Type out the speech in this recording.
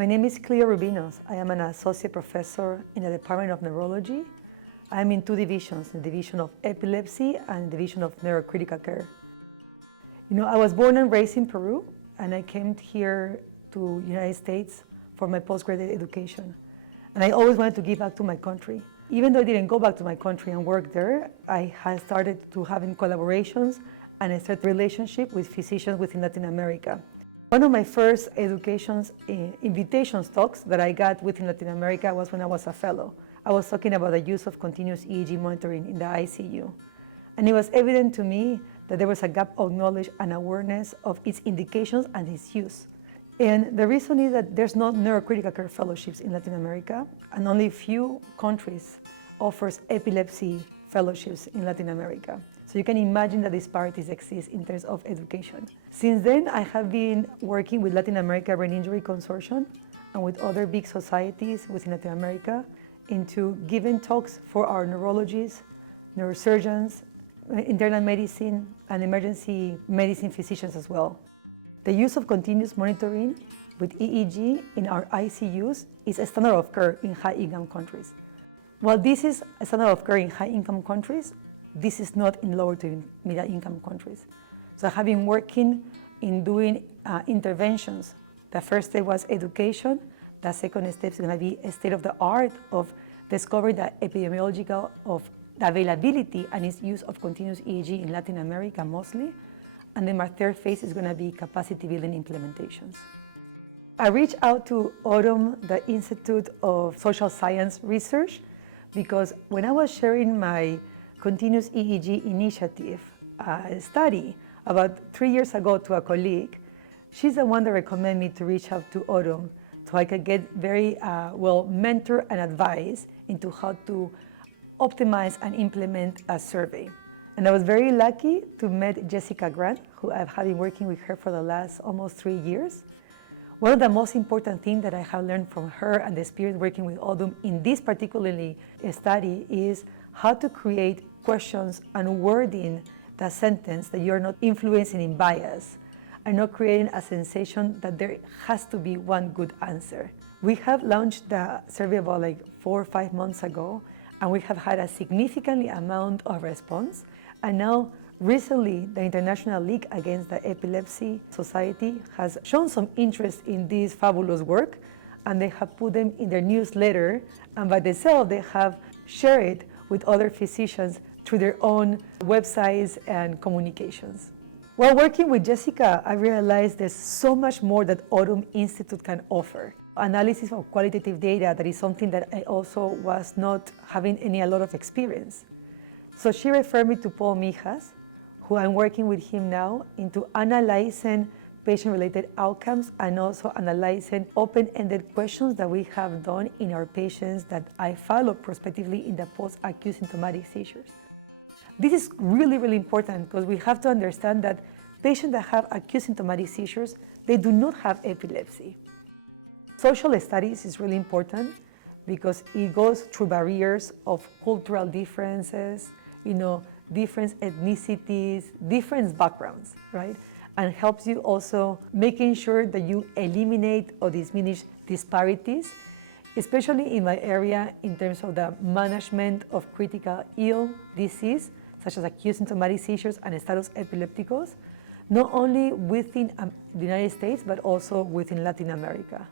My name is Cleo Rubinos. I am an associate professor in the Department of Neurology. I am in two divisions, the division of epilepsy and the division of neurocritical care. I was born and raised in Peru, and I came here to United States for my postgraduate education. And I always wanted to give back to my country. Even though I didn't go back to my country and work there, I had started to having collaborations and I started relationship with physicians within Latin America. One of my first invitations talks that I got within Latin America was when I was a fellow. I was talking about the use of continuous EEG monitoring in the ICU. And it was evident to me that there was a gap of knowledge and awareness of its indications and its use. And the reason is that there's no neurocritical care fellowships in Latin America, and only a few countries offers epilepsy fellowships in Latin America. So you can imagine the disparities exist in terms of education. Since then, I have been working with Latin America Brain Injury Consortium and with other big societies within Latin America into giving talks for our neurologists, neurosurgeons, internal medicine, and emergency medicine physicians as well. The use of continuous monitoring with EEG in our ICUs is a standard of care in high-income countries. While this is a standard of care in high-income countries, this is not in lower to middle-income countries. So I have been working in doing interventions. The first step was education. The second step is going to be a state-of-the-art of discovering the epidemiological of the availability and its use of continuous EEG in Latin America mostly. And then my third phase is going to be capacity building implementations. I reached out to ODOM, the Institute of Social Science Research, because when I was sharing my continuous EEG initiative study about 3 years ago to a colleague, she's the one that recommended me to reach out to ODOM so I could get very well mentor and advice into how to optimize and implement a survey. And I was very lucky to meet Jessica Grant, who I've been working with her for the last almost 3 years. One of the most important things that I have learned from her and the experience working with ODOM in this particularly study is how to create questions and wording the sentence that you're not influencing in bias and not creating a sensation that there has to be one good answer. We have launched the survey about 4 or 5 months ago, and we have had a significant amount of response. And now, recently, the International League Against the Epilepsy Society has shown some interest in this fabulous work, and they have put them in their newsletter, and by themselves, they have shared it with other physicians through their own websites and communications. While working with Jessica, I realized there's so much more that ODOM Institute can offer. Analysis of qualitative data, that is something that I also was not having a lot of experience. So she referred me to Paul Mijas, who I'm working with him now, into analyzing patient-related outcomes and also analyzing open-ended questions that we have done in our patients that I follow prospectively in the post-acute symptomatic seizures. This is really, really important because we have to understand that patients that have acute symptomatic seizures, they do not have epilepsy. Social studies is really important because it goes through barriers of cultural differences, different ethnicities, different backgrounds, right? And helps you also making sure that you eliminate or diminish disparities, especially in my area in terms of the management of critical ill disease, such as acute symptomatic seizures and status epilepticus, not only within the United States, but also within Latin America.